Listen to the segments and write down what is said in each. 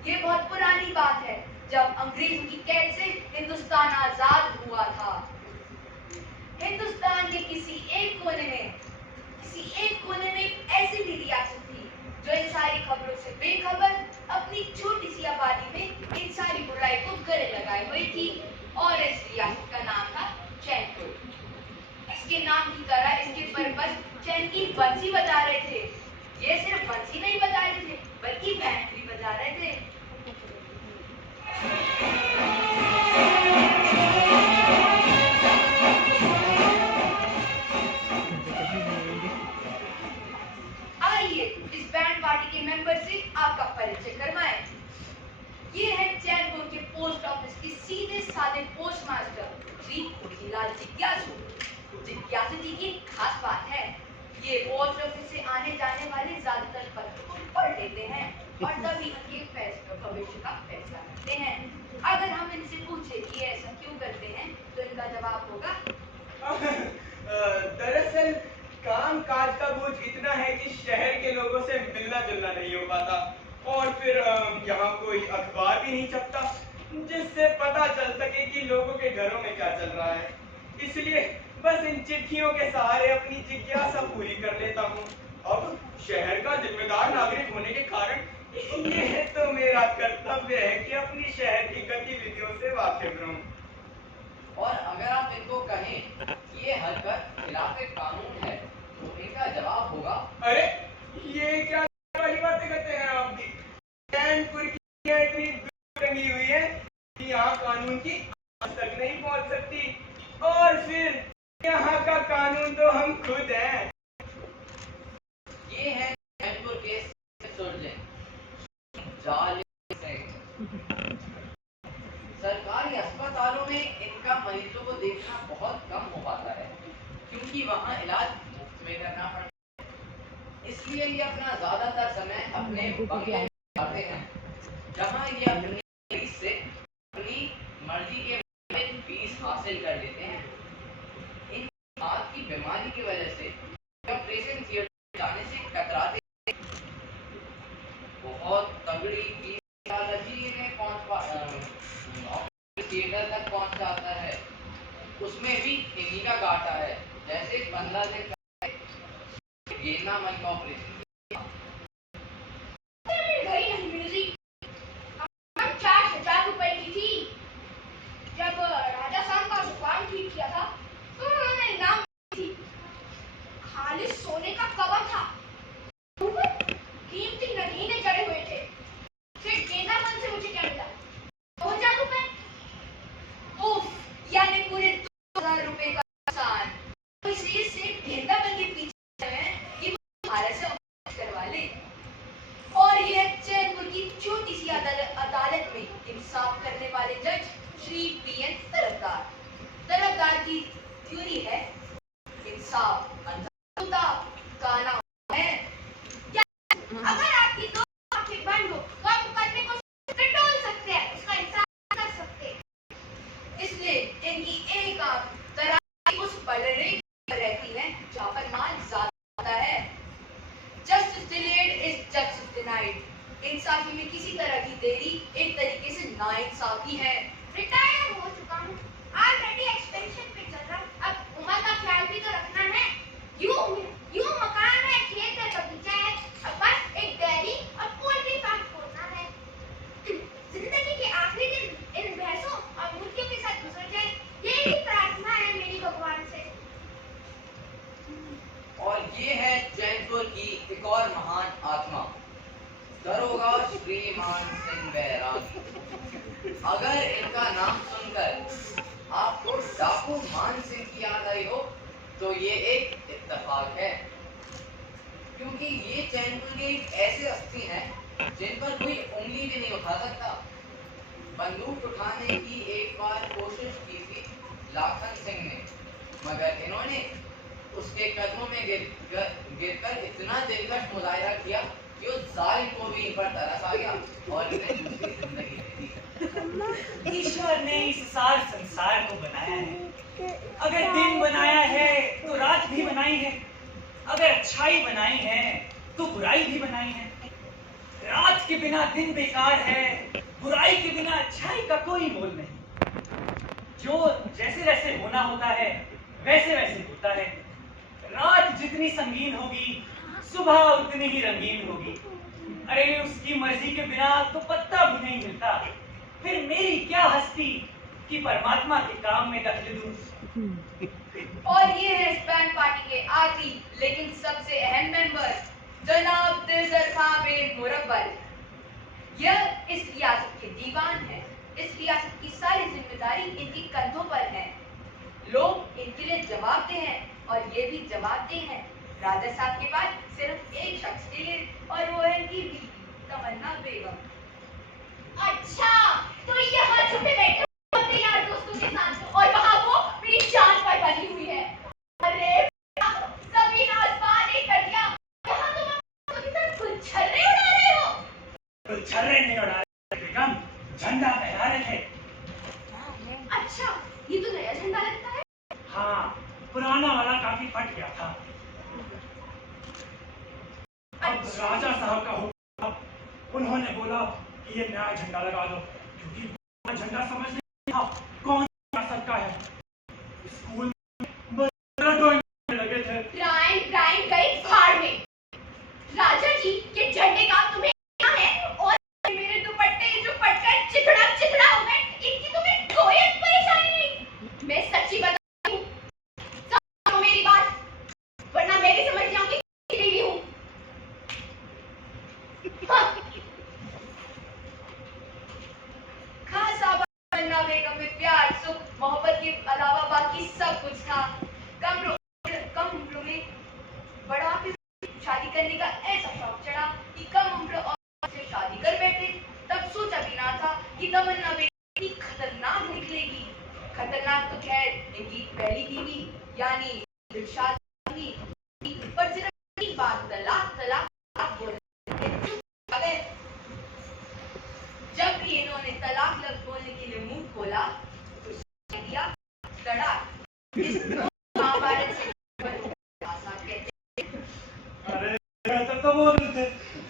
ये बहुत पुरानी बात है, जब अंग्रेजों की कैद से हिंदुस्तान आजाद हुआ था। हिंदुस्तान के किसी एक कोने में एक ऐसी भी रियासत थी जो इन सारी खबरों से बेखबर अपनी छोटी सी आबादी में इन सारी बुराई को गले लगाए हुई थी, और इस रियासत का नाम था चैनपुर। इसके नाम की तरह इसके परपस चैन की बंसी बजा रहे थे। ये सिर्फ बंसी नहीं बजा रहे थे, बल्कि बैंड भी बजा रहे थे। आइए इस बैंड पार्टी के मेंबर से आपका परिचय करवाएं। ये है चैनपुर के पोस्ट ऑफिस के सीधे साधे पोस्ट मास्टर श्री मोतीलाल जिज्ञासु। जिज्ञासु जी की खास बात है, ये पोस्ट ऑफिस से आने जाने वाले ज्यादातर पत्र को पढ़ लेते हैं और तभी उनके भविष्य का फैसला करते हैं। अगर हम इनसे पूछे कि ऐसा क्यों करते हैं, तो इनका जवाब होगा दरअसल काम काज का बोझ इतना है कि शहर के लोगों से मिलना जुलना नहीं हो पाता, और फिर यहाँ कोई अखबार भी नहीं छपता जिससे पता चल सके कि लोगों के घरों में क्या चल रहा है। इसलिए बस इन चिट्ठियों के सहारे अपनी जिज्ञासा पूरी कर लेता हूँ। अब शहर का जिम्मेदार नागरिक होने के कारण ये तो मेरा कर्तव्य है कि अपनी शहर की गतिविधियों से वाकिफ रहूं। और अगर आप इनको कहें कि ये हरकत खिलाफ कानून है, तो इनका जवाब होगा, अरे ये क्या वाली बातें करते हैं आप भी? चैनपुर की इतनी दूर टंगी हुई है कि यहाँ कानून की आस तक नहीं पहुँच सकती, और फिर यहाँ का कानून तो हम खुद हैं। ये है चैनपुर के सरकारी अस्पतालों में इनका मरीजों को देखना बहुत कम हो पाता है, क्योंकि वहाँ इलाज मुफ्त में करना पड़ता है। इसलिए ये अपना ज्यादातर समय अपने बंगले में बिताते हैं, जहाँ ये अपनी फीस से अपनी मर्जी के मुताबिक फीस हासिल कर लेते हैं। इन आंख की बीमारी की वजह से ऑपरेशन थिएटर जाने से कतराते, बहुत तगड़ी फीस में थिएटर तक पहुंच जाता है, उसमें भी इन्हीं का घाटा है। जैसे 15 दिन गेना मन का ऑपरेशन ₹4,000 की थी। जब राजा साहब का दुकान ठीक किया था तो उन्होंने इनाम थी। खालिस सोने का कवर था, कीमती नगीने जड़े हुए थे। फिर गेंदा मन से मुझे क्या मिला? ₹2,000। यानी पूरे ₹2,000 का नुकसान। तो इसलिए सिर्फ गेंदा मन के पीछे है कि वो भारत से ऑपरेशन करवा ले। और यह चैनपुर की छोटी सी अदालत में इंसाफ करने वाले जज श्री पीएन तरफदार की थ्योरी है, इंसाफ अंधा का नाम है। अगर आपकी दो आंखें बंद हो तो आप मुकदमे को टटोल सकते हैं, उसका इंसाफ कर सकते हैं। इसलिए इनकी एक आंख तराई उस पलड़े पर रहती है जहाँ पर माल ज्यादा होता है। Justice delayed is justice denied. इंसाफी में किसी तरह की देरी एक तरीके से नाइंसाफी है। रिटायर हो चुका हूँ, ऑलरेडी एक्सपेंशन पे चल रहा हूँ, अब उम्र का ख्याल भी तो रखना है। यूं मकान है, खेत है, बगीचा है, अब बस एक डेयरी और पोल्ट्री फार्म खोलना है। जिंदगी के आखिरी दिन इन भैंसों और मुर्गियों के साथ गुजर जाए, यही प्रार्थना है मेरी भगवान से। और ये है चैनपुर की एक और महान आत्मा, दरोगा श्रीमान सिंह बैरागी। अगर इनका नाम सुनकर आपको डाकू मान सिंह की याद आई हो तो ये एक इत्तेफाक है, क्योंकि ये चैनपुर के एक ऐसे हस्ती हैं जिन पर कोई उंगली भी नहीं उठा सकता। बंदूक उठाने की एक बार कोशिश की थी लाखन सिंह ने, मगर इन्होंने उसके कदमों में गिरकर इतना दिलकश मुजाहिरा किया कि उस जालिम को भी इन पर तरस आ गया और इन्हें दूसरी जिंदगी दे दी। ईश्वर ने इस सार संसार को बनाया है। अगर दिन बनाया है तो रात भी बनाई है, अगर अच्छाई बनाई है तो बुराई भी बनाई है। रात के बिना दिन बेकार है, बुराई के बिना अच्छाई का कोई मोल नहीं। जो जैसे जैसे होना होता है वैसे वैसे होता है। रात जितनी संगीन होगी सुबह उतनी ही रंगीन होगी। अरे उसकी मर्जी के बिना तो पत्ता भी नहीं हिलता। फिर मेरी क्या हस्ती कि परमात्मा के काम में दखल दूं। और ये है इस बैंड पार्टी के आखिरी लेकिन सबसे अहम मेंबर जनाब दिलजर खां बिन मुरब्बल। यह इस रियासत के दीवान हैं। इस रियासत की सारी जिम्मेदारी इनके कंधों पर है। लोग इनके लिए जवाबदेह हैं और ये भी जवाबदेह हैं राजा साहब के पास सिर्फ एक शख्स के लिए और वो है इनकी बीवी तमन्ना बेगम। अच्छा, तो यहाँ छुपे बैठे हो अपने यार दोस्तों के साथ और वहाँ वो मेरी जान पर बनी हुई है। अरे ज़मीन आसमान एक कर दिया। यहाँ तुम अपने साथ कुछ छर्रे उड़ा रहे हो। तो छर्रे नहीं उड़ा रहे बेगम, झंडा फहरा रहे थे। अच्छा, ये तो नया झंडा लगता है। हाँ, पुराना वाला काफी फट गया था। अब राजा साहब का हुक्म, उन्होंने बोला कि ये नया झंडा लगा दो, क्योंकि झंडा समझ नहीं था कौन रियासत का है। स्कूल में ड्राइंग लगे थे। ड्राइंग गई भाड़ में। राजा जी के झंडे का तुम्हें क्या है? और मेरे दुपट्टे जो पटकर चिथड़ा हो गए, इनकी तुम्हें कोई परेशानी नहीं। मैं सच्ची बता हूँ, समझो मेरी बात, वरना मैं भी समझ जाऊंगी कि बीवी हूँ। खास साहब तमन्ना बेगम में प्यार सुख मोहब्बत के अलावा बाकी सब कुछ था। कम उम्र में बड़ा शादी करने का ऐसा शौक चढ़ा कि कम उम्र और से शादी कर बैठे। तब सोचा भी ना था कि तमन्ना बेगम इतनी खतरनाक निकलेगी। खतरनाक तो खैर इनकी पहली बीवी यानी दिलशाद थी, पर जरा एक बात तलाक बोल रहे। जब भी इन्होंने तलाक लफ्ज बोलने के लिए मुंह खोला तो दिया तड़ाक। इस महाभारत से आसान कहते। अरे बेहतर तो वो दिन थे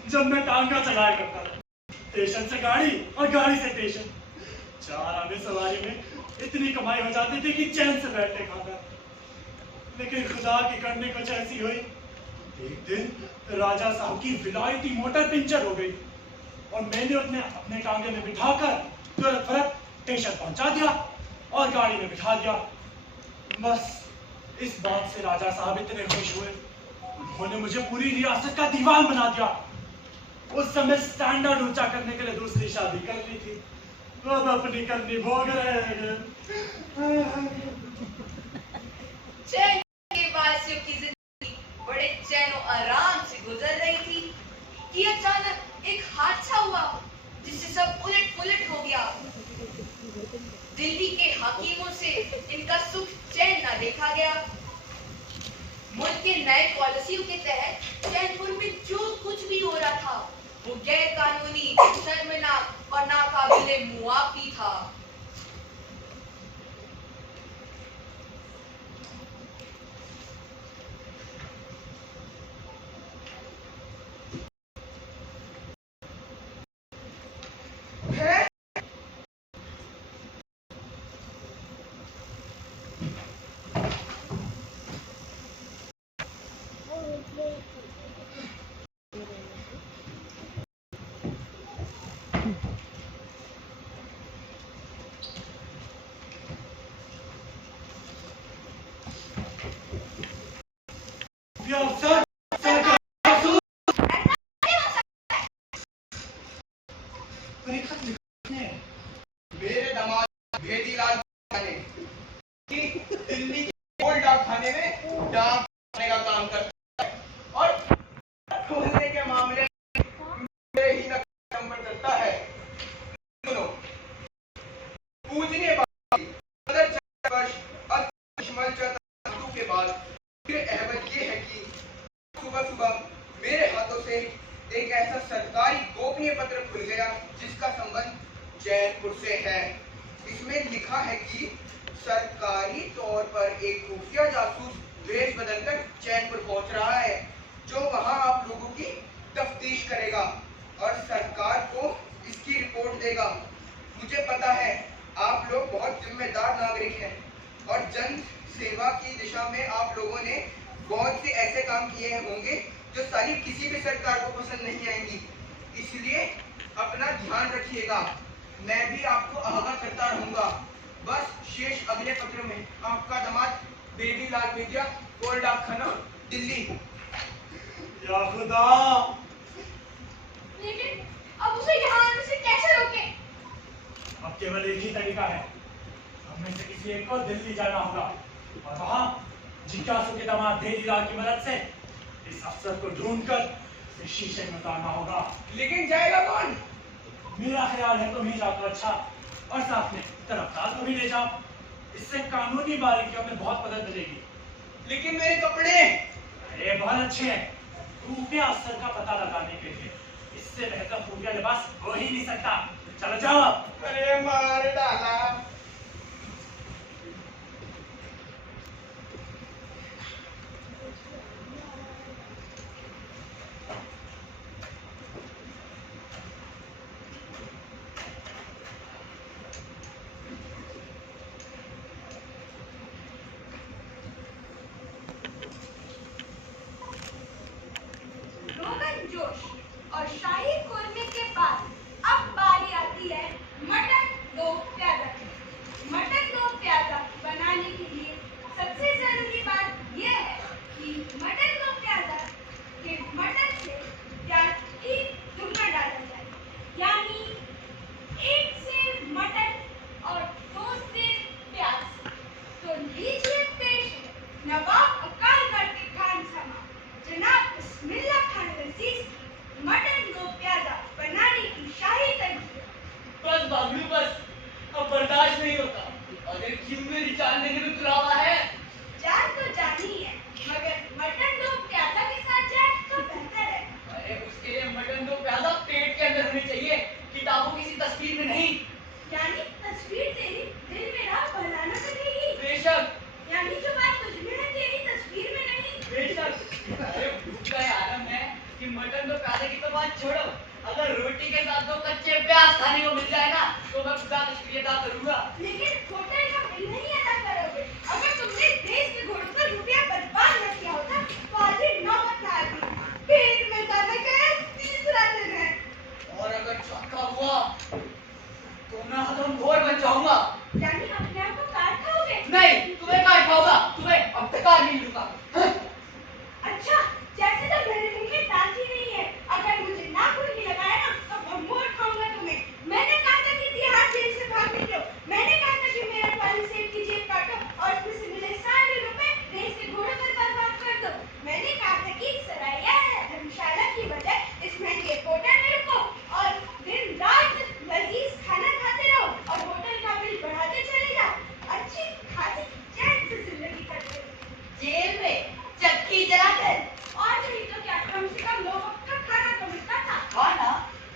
जब मैं टांगा चलाया करता था, स्टेशन से गाड़ी और गाड़ी से स्टेशन। 4 आने सवारी में इतनी कमाई हो जाती थी कि चैन से बैठने खाता। लेकिन खुदा की करने कुछ ऐसी हुई, एक दिन राजा साहब की विलायती मोटर पंचर हो गई और मैंने उन्हें अपने टांगे में बिठाकर तुरंत फरक स्टेशन पहुंचा दिया और गाड़ी में बिठा दिया। बस इस बात से राजा साहब इतने खुश हुए, उन्होंने मुझे पूरी रियासत का दीवान बना दिया। उस समय स्टैंडर्ड ऊंचा करने के लिए दूसरी शादी कर ली थी, अब अपनी करनी भोग रहे हैं। चैन के वासियों की जिंदगी बड़े चैन और आराम से गुजर रही थी कि अचानक एक हादसा हुआ जिससे सब उलट पुलट हो गया। दिल्ली के हाकिमों से इनका सुख चैन न देखा गया। मुल्क के नए पॉलिसियों के तहत चैनपुर में जो कुछ भी हो रहा था वो गैर कानूनी, शर्मनाक और नाकाबिले मुआफी था। मेरे दामाद भेदीलाल ने कि दिल्ली के ओल्ड डाक खाने में डाक खाने का काम करता है और खोलने के मामले मेरे ही नक्शे पर चलता है। सुनो, पूजनीय बात, सदर 4 वर्ष अश्मल चतुर्थ के बाद फिर अहमद ये है कि सुबह सुबह मेरे हाथों से एक ऐसा सरकारी गोपनीय पत्र खुल गया जिसका संबंध चैनपुर से है। इसमें लिखा है कि सरकारी तौर पर एक खुफिया जासूस भेष बदलकर चैनपुर पहुंच रहा है जो वहां आप लोगों की तफ्तीश करेगा। और सरकार को इसकी रिपोर्ट देगा। मुझे पता है आप लोग बहुत जिम्मेदार नागरिक हैं और जन सेवा की दिशा में आप लोगों ने बहुत से ऐसे काम किए होंगे जो सारी किसी भी सरकार को पसंद नहीं आएंगी। इसलिए अपना ध्यान रखिएगा। मैं भी आपको आगाह करता रहूंगा। बस शेष अगले पत्र में। आपका दामाद बेबी लाल विद्या, कोल डाकखाना, दिल्ली। या खुदा, लेकिन अब उसे यहाँ आने से कैसे रोकें? अब केवल एक ही तरीका है। हमें से किसी एक को दिल्ली जाना होगा और वहां जिज्ञासु के दामाद बेबीलाल की मदद से इस अफसर को ढूंढकर इसे शीशे में उतारना होगा। लेकिन जाएगा कौन? मेरा ख्याल है तुम ही जाओ तो अच्छा, और साथ में तरफदार को भी ले जाओ। इससे कानूनी बारीकियों में बहुत मदद मिलेगी। लेकिन मेरे कपड़े। अरे बहुत अच्छे हैं खुफिया अफसर का पता लगाने के लिए। इससे बेहतर खुफिया लिबास हो ही नहीं सकता। चलो जाओ। अरे मार डाला। रोगन जोश और शाही कोरमे के बाद अब बारी आती है मटन दो प्याजा की। मटन दो प्याजा बनाने के लिए सबसे जरूरी बात यह है कि मटन दो प्याजा के मटन से प्याज ठीक दुगना डाला जाए, यानी 1 सेर मटन और 2 सेर प्याज। तो लीजिए पेश है नवाब अकालगढ़ के खान समा जनाब बिस्मिल्लाह खान अजीज की मटन दो प्याजा बनाने की शाही तंजीम। बस बाबलू बस, अब बर्दाश्त नहीं होता। अगर क्यों मेरी जान लेने में तुलावा है। जान तो जानी है, मगर मटन दो प्याजा के साथ जाए तो बेहतर है। अरे उसके लिए मटन दो प्याजा पेट के अंदर होनी चाहिए, किताबों किसी तस्वीर में नहीं। यानी तस्वीर तेरी दिल में राह बहलाना सकेगी। बेशक यानी जो बात तुझ में है तेरी तस्वीर में नहीं। बेशक। अरे भूख का आलम है कि मटन दो प्याजे की तो बात छोड़ो, अगर रोटी के साथ 2 कच्चे प्याज खाने को मिल जाए ना तो मैं खुदा का शुक्रिया अदा करूंगा। लेकिन होटल का बिल नहीं अदा करोगे। अगर तुमने देश के घोड़ों पर रुपया बर्बाद न किया होता तो आज ही नौबत ना आती। पेट में जाने का यह तीसरा दिन है। और अगर चौथा हुआ तो मैं हतम घोर बन जाऊंगा। यानी अपने आप को काट खाओगे? नहीं, तुम्हें काट खाऊंगा, तुम्हें अब तक काट नहीं लूंगा। अच्छा, जैसे तो मेरे मुंह में दांत ही नहीं है। अगर मुझे नाखून ही लगाया ना तो भंगोर खाऊंगा तुम्हें। मैंने कहा था कि तिहाड़ जेल से भाग निकलो। मैंने कहा था कि मेरे वाली सेठ की जेब काटो और उसमें से मिले सारे रुपए देश के घोड़ों पर बर्बाद कर दो। मैंने कहा था कि सराया है धर्मशाला की वजह इस महंगे होटल में रुको और दिन रात लजीज खाना खाते रहो और होटल का बिल बढ़ाते चले जाओ। अच्छी खासी चैन से जिंदगी करते जेल में चक्की जलाकर। और नहीं तो क्या, कम से कम 2 वक्त का खाना तो मिलता था। खाना,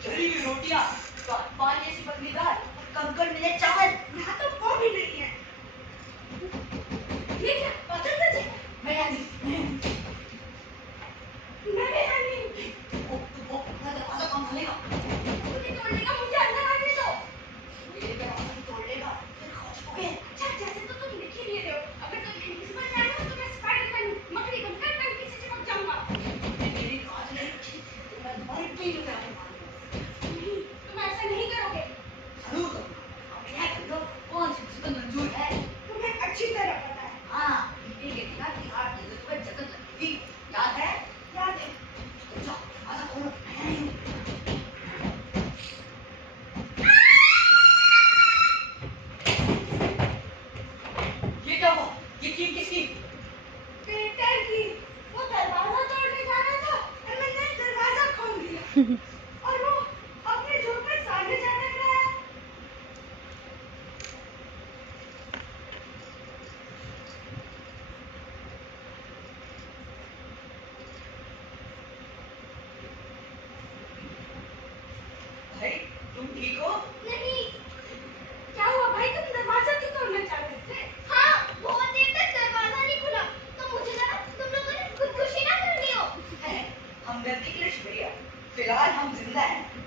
जली हुई रोटियां, पान जैसी पतली दाल, कंकड़ मिले चावल। यहाँ तो वो भी नहीं है। ये क्या पसंद है? मैं यहाँ नहीं। मैं भी यहाँ नहीं। वो अपना दरवाजा कौन खोलेगा? तूने तोड़ने का मुझे अंदर आने दो। मेरे दरवाजा तोड़ लेगा, फिर खुश हो गए। अच्छा, जैसे तो तुम लिख ही ले रहे हो। अगर तुम इनविजिबल जानो तो मैं स्पाइडरमैन मकड़ी बनकर टंकी से चिपक जाऊंगा। मेरी कांच नहीं रखी, तो मैं तुम्हारी पीठ पे आके मारूंगा। नहीं, तुम ऐसा नहीं करोगे। जरूर करूंगा। अब क्या कर दो, कौन सी मुसीबत मंजूर है? तुम्हें अच्छी तरह पता है। हाँ, ये देखना कि हाथ की जरूरत जगत लगेगी। याद है? याद है। तो जाओ, दरवाजा खोलो, मैं आई हूँ। ये क्या हुआ? ये चीख किसकी? पेटर की। वो दरवाजा तोड़ने जा रहा था और मैंने दरवाजा खोल दिया। और वो अपने जोर पर सामने जाने लगा। भाई, तुम ठीक हो? नहीं। क्या हुआ भाई, तुम दरवाजा क्यों तोड़ना चाह रहे थे? हाँ, बहुत देर तक दरवाजा नहीं खुला तो मुझे लगा तुम लोगों ने खुदकुशी ना कर ली हो। हमदर्दी के लिए शुक्रिया। फिलहाल हम जिंदा हैं।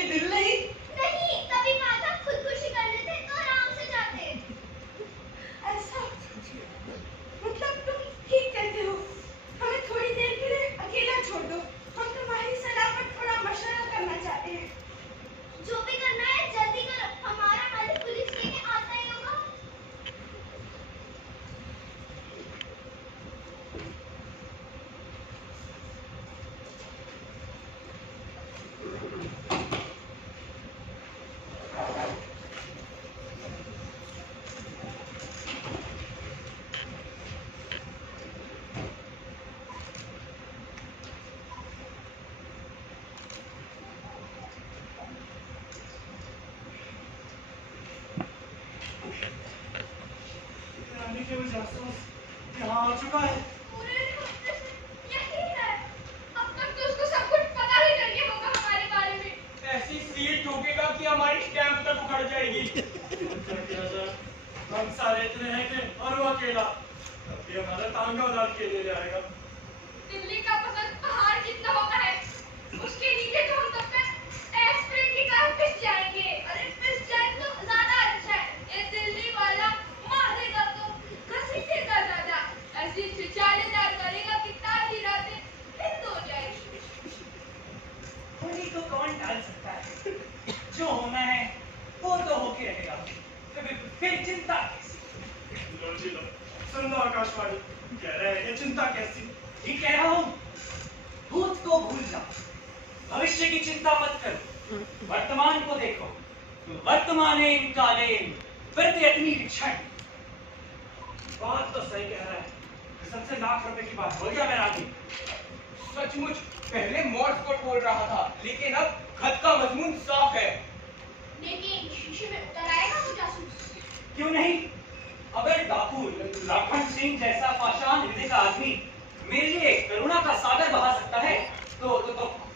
कोई दिल नहीं? नहीं, कभी कहा था खुदकुशी कर लेते तो आराम से जाते। ऐसा मतलब तुम ठीक कहते हो। हमें थोड़ी देर के लिए अकेला छोड़ दो। हम तुम्हारी सलाह पर थोड़ा मशवरा करना चाहते हैं। जो भी करना है जल्दी करो, हमारा मालिक पुलिस लेके आता ही होगा। यानी कि वो जासूस यहाँ आ चुका है। पूरे हफ्ते से यही है। अब तक तो उसको सब कुछ पता ही कर गया होगा हमारे बारे में। ऐसी सीट ठोकेगा कि हमारी स्टैंप तक उखड़ जाएगी। क्या किया जाए? हम सारे इतने हैं कि और वो अकेला, तब भी हमारा टांगा उधार के लिए जाएगा। दिल्ली का पसंद पहाड़ जितना होता है, उसके नीचे तो हम तब तक एस्प्रिन की तरह पिस जाएंगे। अरे पिस जाए तो ज्यादा अच्छा है। ये दिल्ली वाला मारेगा तो घसीटेगा ज्यादा। ऐसी छिछालेदार करेगा कि ताजी रातें हिंद हो जाएगी। होली को कौन टाल सकता है? जो होना है वो तो होके रहेगा। फिर चिंता कैसी? लो जी लो, सुन लो आकाशवाणी, कह रहे हैं कि चिंता कैसी? ठीक कह रहा हूँ। भूत को भूल जाओ, भविष्य की चिंता मत करो, वर्तमान को देखो। वर्तमाने काले प्रत्यत्नी क्षण। बात तो सही कह रहा है। सबसे लाख रुपए की बात हो गया मेरा आदमी। सचमुच पहले मॉर्स कोड बोल रहा था, लेकिन अब खत का मजमून साफ है। लेकिन शीशे में उतर आएगा वो जासूस। क्यों नहीं? अगर डाकू लखन सिंह जैसा पाषाण हृदय का आदमी मेरे लिए करुणा का सागर बहा सकता है तो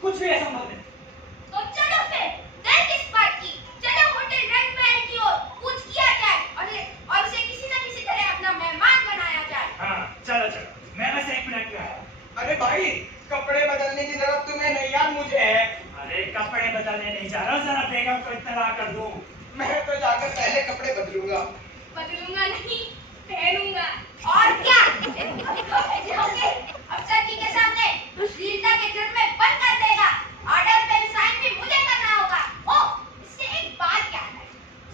कुछ भी असंभव नहीं। तो चलो फिर, देर किस बात की? चलो होटल रंग महल की ओर कुछ किया जाए और उसे किसी न किसी तरह अपना मेहमान बनाया जाए। हाँ चलो चलो, मैं बस 1 मिनट में आया। अरे भाई, कपड़े बदलने की जरूरत तुम्हें नहीं यार, मुझे है। अरे कपड़े बदलने नहीं जा रहा, जरा बेगम को इत्तला कर दूं। मैं तो जाकर पहले कपड़े बदलूंगा। बदलूंगा नहीं, पहनूंगा। और क्या? अफसर जी के सामने अश्लीलता के जुर्म में बंद कर देगा। ऑर्डर पे साइन भी मुझे करना होगा। ओ, इससे एक बात क्या है?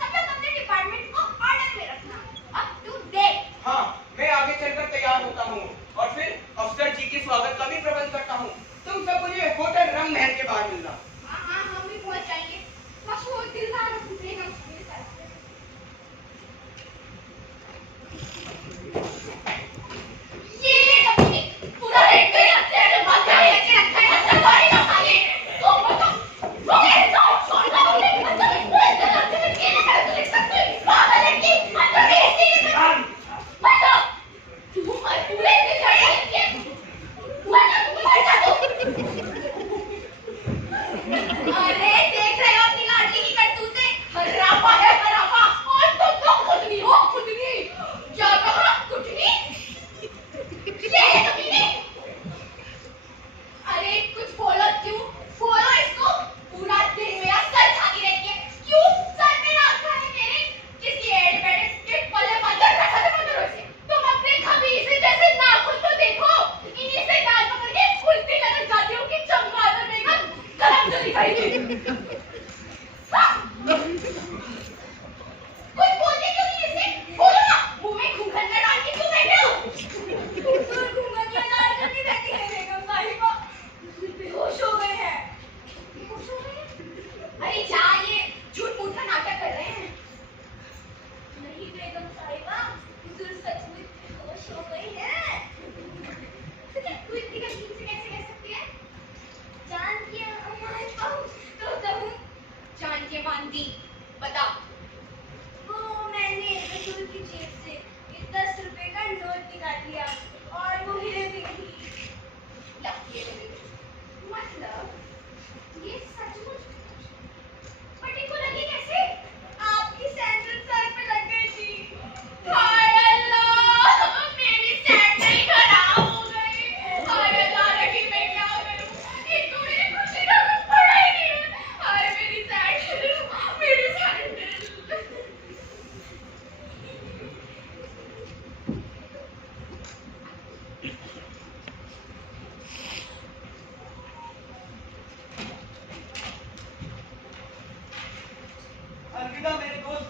सब लोग अपने डिपार्टमेंट को ऑर्डर में रखना। अब तू देख। हाँ, मैं आगे चलकर तैयार होता हूँ और फिर अफसर जी के स्वागत का भी प्रबंध करता हूँ। तुम सब मुझे होटल रंग महल के बाहर मिलना। हाँ, हम भी पहुंच जाएंगे। बस वो दिलदार बेगम मेरे साथ। ये अपनी पूरा एक दिन तेरे माथे में लेके रखा है। सवारी ना खाली। तो वो ये तो छोड़ना मुझे। अंदर के लिए सब कुछ पागल है कि अंदर ऐसी मतलब तू हमारे पूरे दिन लड़ाई है। मतलब मर जा तू। अरे देख रहे हो अपनी लाडली की करतूतें? हर्राफा है हर्राफा। और तुम तो खुद नहीं हो, खुद नहीं। क्या कहा? कुछ नहीं। ये कभी नहीं। अरे कुछ बोलो क्यों? बोलो इसको। पूरा दिन मेरा सर खाती रहती है। क्यों? सर में रखा है मेरे। किसी एड़ बेड़े के पल्ले बंदर का खत्म करो इसे। तुम अपने खबीज जैसे नाखून तो देखो। इन्हीं से गाल पकड़ के उल्टी लगन जाती हूँ कि चमगादड़ बेगम गरम जली खाएगी। कुछ बोलते क्यों नहीं इसे? बोलो ना। मुंह में घूंघट डाल के क्यों बैठे हो? घूंघटियां डाल कर नहीं रहती है बेगम साहिबा। बेहोश हो गए हैं। बेहोश हो गए हैं? अरे जा, ये झूठ मूठ का नाटक कर रहे हैं। नहीं बेगम साहिबा, हुजूर सचमुच बेहोश हो गई है। तो क्या तू इतनी गंभीर से कैसे कह सकती है? जान के मान पाऊं तो हूँ। जान के मानती। बता। वो मैंने रसूल की जेब से 10 रुपए का नोट निकाल लिया और वो हिले भी नहीं। मतलब ये सचमुच पट्टी को लगी कैसे? आपकी सैंडल सर पे लग गई थी। हाय अल्लाह, मेरी सैंडल खराब हो गई। हाय अल्लाह, रही मैं क्या करूं? इनको मेरी खुशी का कुछ पड़ा ही नहीं है। हाय मेरी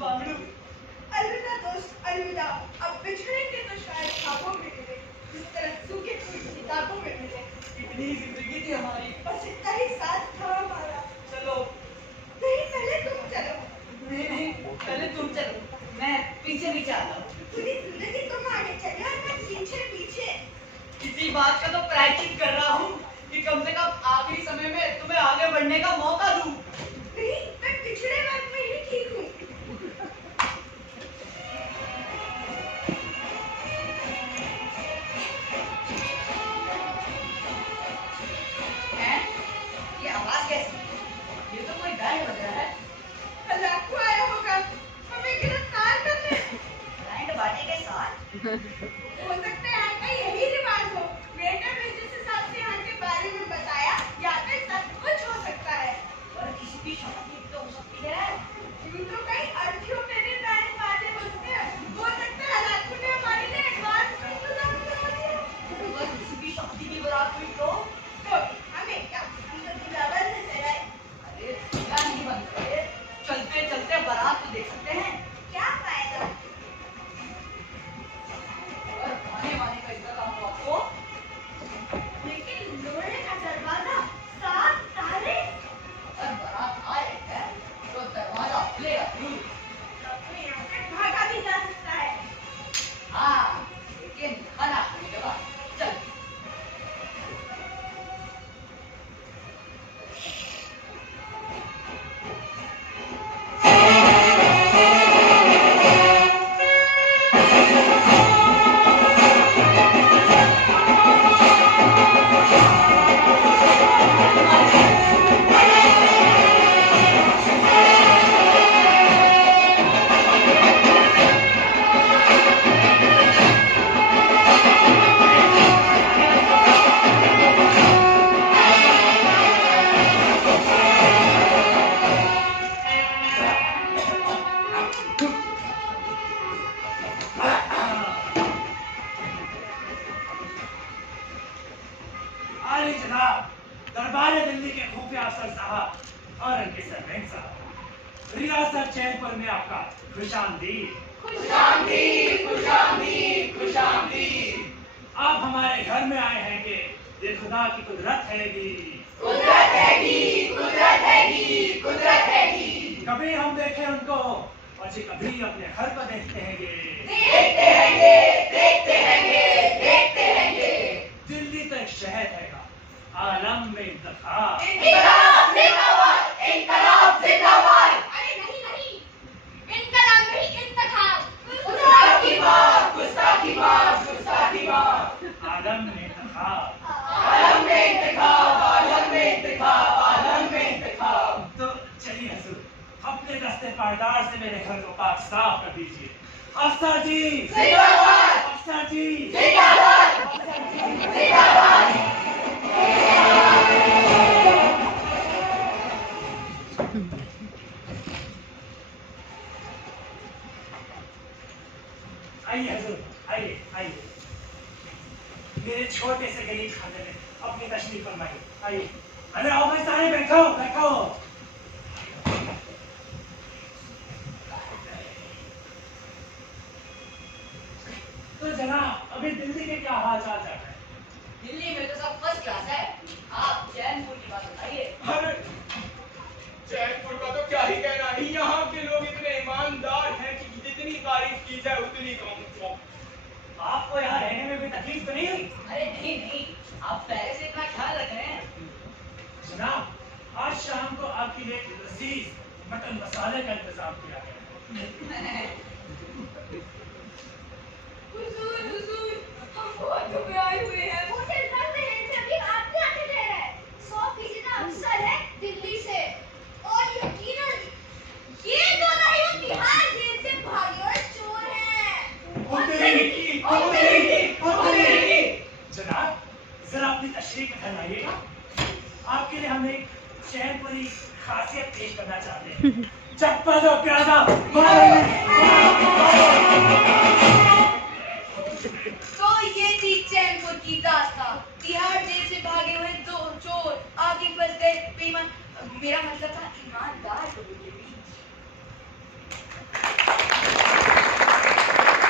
बांगड़ू। अलविदा दोस्त अलविदा, अब बिछड़ेंगे तो शायद ख्वाबों में मिले, जिस तरह सूखे फूल किताबों में मिले। इतनी जिंदगी थी हमारी, बस इतना ही साथ था हमारा। चलो। नहीं, पहले तुम चलो। नहीं नहीं, पहले तुम चलो, मैं पीछे पीछे आता हूँ। पूरी जिंदगी तुम आगे चले और मैं पीछे पीछे। इसी बात का तो प्रायश्चित कर रहा हूँ कि कम से कम आखिरी समय में तुम्हें आगे बढ़ने का मौका दूँ। नहीं, मैं पिछड़े वक्त में ही ठीक हूँ। हैं? ये आवाज कैसी? ये तो कोई बैंड बज रहा है। हलाकू आया होगा हमें गिरफ्तार करने। बैंड बाजे के साथ। हो सकता है यहाँ का यही रिवाज हो। वेटर ने जिस हिसाब से यहाँ के बारे में बताया, यहाँ पे सब कुछ हो सकता है। और किसी की शादी तो हो सकती है। यूं तो कई अर्थियों में भी बैंड बाजे बजते हैं। हो सकता है हलाकू ने हमारे लिए एडवांस में इंतजाम करवा दिया। अगर किसी की शादी की बारात हुई तो? तो हमें क्या, हम तो दिलावर से चलाए। अरे क्या नहीं बनते, चलते चलते बारात तो देख सकते हैं। क्या फायदा? और खाने वाने का इसका काम हुआ तो? लेकिन लोहे का दरवाजा, सात ताले। अगर बारात आए है तो दरवाजा खुलेगा क्यों? तब तो यहाँ से भागा भी जा सकता है। हाँ, लेकिन खाना खाने के बाद चल। अरे जनाब, दरबार दिल्ली के खुफिया अफसर साहब और उनके सरवेंट साहब, रियासत चैनपुर में आपका खुशामदीद। खुशामदीद, खुशामदीद, खुशामदीद। आप हमारे घर में आए हैं कि ये खुदा की कुदरत हैगी। कुदरत हैगी, कुदरत हैगी, कुदरत हैगी। कभी हम देखे उनको और जी कभी अपने घर को देखते हैंगे। देखते हैंगे, देखते हैंगे, देखते हैंगे। दिल्ली तो एक शहर हैगा, आलम में इंतखाब। इनकलाब जिंदाबाद, इनकलाब जिंदाबाद। अरे नहीं नहीं, इनकलाब नहीं इंतखाब। गुस्ताखी माफ, गुस्ताखी माफ, गुस्ताखी माफ। आलम में इंतखाब। आलम में इंतखाब, आलम में इंतखाब, आलम में इंतखाब। तो चलिए हजूर, अपने दस्ते पायदार से मेरे घर को पाक साफ कर दीजिए। अफसर जी जिंदाबाद, अफसर जी जिंदाबाद, जिंदाबाद। आइए हजूर, आइए आइए, मेरे छोटे से गरीब खाने में अपनी तशरीफ फरमाइए। आइए, अरे आओ भाई साहब, बैठो बैठो। तो जनाब, अभी दिल्ली के क्या हाल चाल चल रहे हैं? दिल्ली में तो सब फर्स्ट क्लास है। आप चैनपुर की बात बताइए। अरे जयपुर का तो क्या ही कहना है, यहाँ के लोग इतने ईमानदार हैं कि जितनी तारीफ की जाए उतनी कम हो। आपको यहाँ रहने में भी तकलीफ तो नहीं हुई? अरे नहीं नहीं, आप पहले से इतना ख्याल रख रहे हैं। जनाब, आज शाम को आपके लिए एक लजीज मटन मसाले का इंतजाम किया गया। हुजूर, हुजूर, हम बहुत घबराए हुए हैं। होटल बंद है, सभी आते आते रह रहे हैं। 100% अफसर है दिल्ली से, और यकीनन ये दोनों ही बिहार जेल से भागे हुए चोर हैं। जनाब, जरा अपनी तशरीफ फैलाइएगा। आपके लिए हम एक चैनपुरी खासियत पेश करना चाहते हैं। चप्पल और प्यादा तो ये थी चैनपुर की दास्तां। तिहाड़ जेल से भागे हुए दो चोर आगे फंस गए बेईमान, मेरा मतलब था ईमानदार लोगों के बीच।